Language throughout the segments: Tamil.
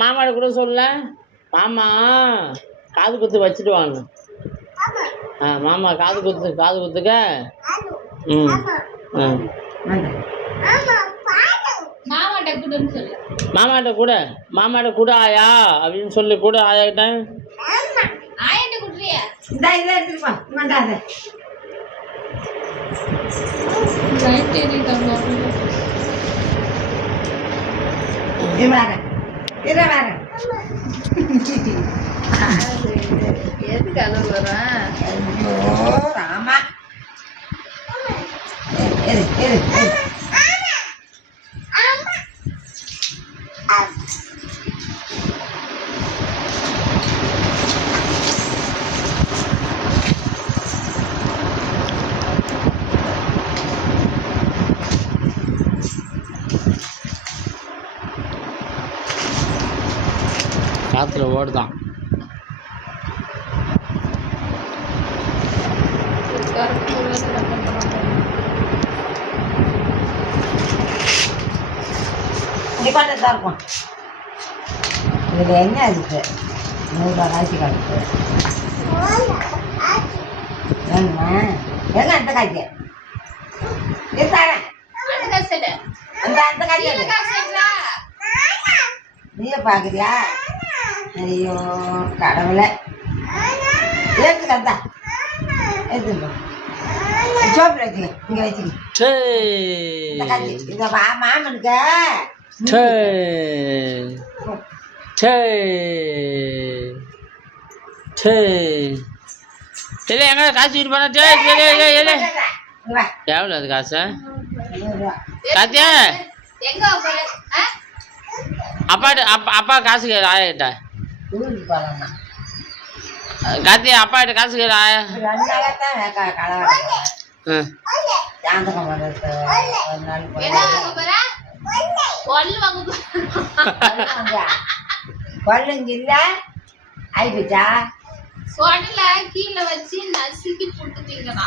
மாமாட்ட கூட சொல்ல, மாமா காது குத்து வச்சுட்டு வாங்க. மாமா காது குத்துக்க. ம் மாமாட்ட கூட ஆயா அப்படின்னு சொல்லி கூட ஆயாக்கிட்டேன். எதுக்கு அளவு வரும்? ஆமா காத்துல ஓடுதான். இருக்கும். இதுல என்ன இருக்கு? 100 ரூபா காய்ச்சி காய்ச்சி வேணுமா? எங்க அந்த காய்ச்சி அந்த காய்ச்சி நீயே பாக்குறியா? ஐயோ கடவுளை ஏற்று கந்தா எடுத்து சோப்பில் வச்சுக்க. இங்கே வச்சுக்க. இதை மாமனுக்கு எங்க காசு போனா எவ்வளோ அது காசு? காத்தியா அப்பா காசு கேட்க ஆயா கிட்ட. காத்தியா அப்பா கிட்ட காசு கேட்க ஆயா. கொல்லுங்கில்ல ஆயிடுச்சா? கீழே வச்சு நசுக்கி போட்டுட்டீங்கன்னா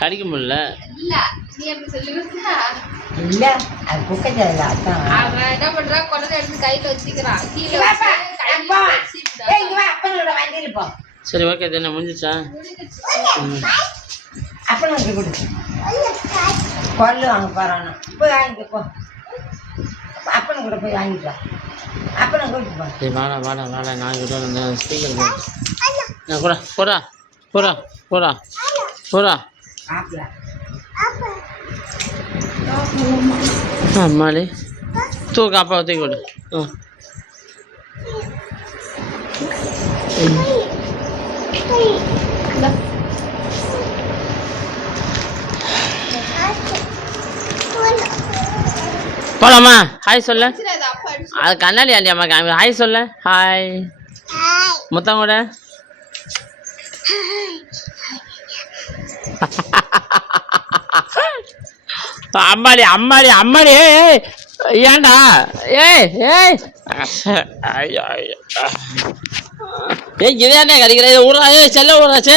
கடிக்க முடியல. இல்ல நீ எப்படி சொல்லுவா? இல்ல அது குக்கச்சல அதான் அவன் என்ன பண்றா? கொண்டை எடுத்து கையில வச்சுக்கிறான். கீழே அப்பனோட வண்டியில் போ. சரி ஓகே தானே முடிஞ்சிச்சா? அப்பனுக்கு கொடு. கொல்லு வாங்க போறானோ போய் வாங்கிக்க போ. அப்பனு கூட போய் வாங்கிட்டு அப்பனை கூப்பிட்டு போ. சரி வாடா நான் கிட்ட ஸ்பீக்கர் போடா. அம்மாடி தூக்கு அப்பா தூக்கி விடு. போலாமா? ஹாய் சொல்ல. அது கண்ணாடி ஆண்டி அம்மா காமி. ஹாய் சொல்ல. ஹாய் முத்தம் கூட. அம்மாடி ஏண்டா? இதாண்டா கடிக்கிற ஊரா? செல்ல ஊராச்சு.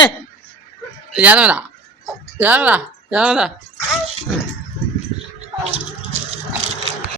இறங்கடா